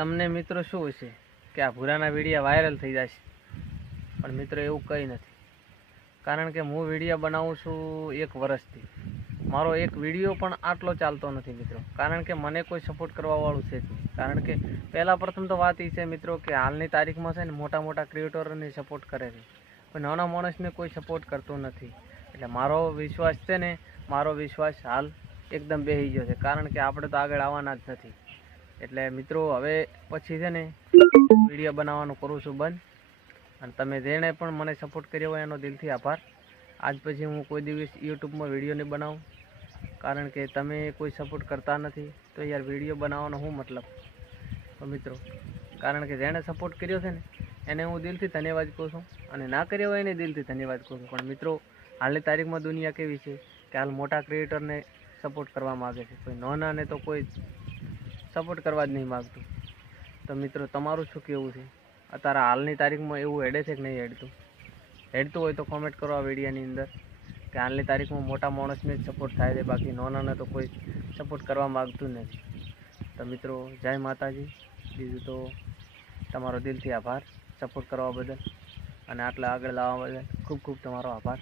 તમને મિત્રો શું હશે કે આ ભૂરાના વિડીયા વાયરલ થઈ જશે, પણ મિત્રો એવું કંઈ નથી. કારણ કે હું વિડીયો બનાવું છું 1 વર્ષથી, મારો એક વિડીયો પણ આટલો ચાલતો નથી મિત્રો. કારણ કે મને કોઈ સપોર્ટ કરવાવાળું છે જ નહીં. કારણ કે પહેલાં પ્રથમ તો વાત એ છે મિત્રો કે હાલની તારીખમાં છે ને મોટા મોટા ક્રિએટરોને સપોર્ટ કરે છે, પણ નાના માણસને કોઈ સપોર્ટ કરતો નથી. એટલે મારો વિશ્વાસ છે ને, મારો વિશ્વાસ હાલ એકદમ બેસી ગયો છે. કારણ કે આપણે તો આગળ આવવાના જ નથી. એટલે મિત્રો હવે પછી છે ને વિડીયો બનાવવાનું કરું છું બંધ. અને તમે જેણે પણ મને સપોર્ટ કર્યો હોય એનો દિલથી આભાર. આજ પછી હું કોઈ દિવસ યુટ્યુબમાં વિડીયો નહીં બનાવું, કારણ કે તમે કોઈ સપોર્ટ કરતા નથી તો યાર વિડીયો બનાવવાનો શું મતલબ? તો મિત્રો કારણ કે જેણે સપોર્ટ કર્યો છે ને એને હું દિલથી ધન્યવાદ કહું છું, અને ના કર્યો હોય એને દિલથી ધન્યવાદ કહું છું. પણ મિત્રો હાલની તારીખમાં દુનિયા કેવી છે કે હાલ મોટા ક્રિએટરને સપોર્ટ કરવા માગે છે, કોઈ નાનાને તો કોઈ સપોર્ટ કરવા જ નહીં માગતું. તો મિત્રો તમારું શું કહેવું છે? અત્યારે હાલની તારીખમાં એવું હેડે છે કે નહીં હેડતું? હેડતું હોય તો કોમેન્ટ કરો આ વિડીયોની અંદર કે હાલની તારીખમાં મોટા માણસને જ સપોર્ટ થાય છે, બાકી નાનાને તો કોઈ સપોર્ટ કરવા માગતું નથી. તો મિત્રો જય માતાજી. બીજું તો તમારો દિલથી આભાર સપોર્ટ કરવા બદલ, અને આટલા આગળ લાવવા બદલ ખૂબ ખૂબ તમારો આભાર.